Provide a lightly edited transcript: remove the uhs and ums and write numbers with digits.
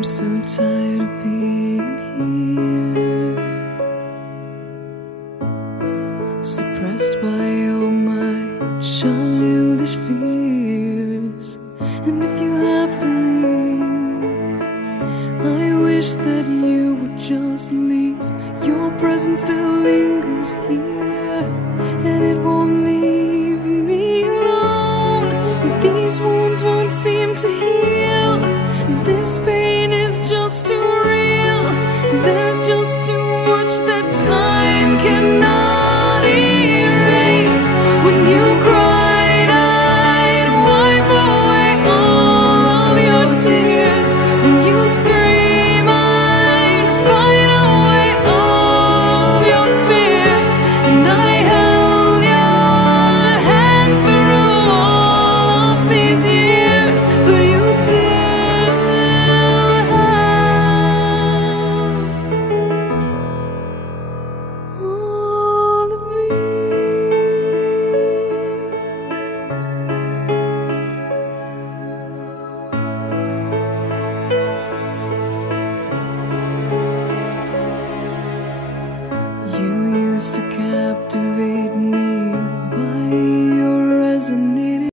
I'm so tired of being here, suppressed by all my childish fears. And if you have to leave, I wish that you would just leave. Your presence still lingers here, and it won't leave me alone. These wounds won't seem to heal. This pain is just too real. There's just too much that time cannot erase. When you cried, I'd wipe away all of your tears. When you'd scream, I'd fight away all of your fears. And I held your hand through all of these years.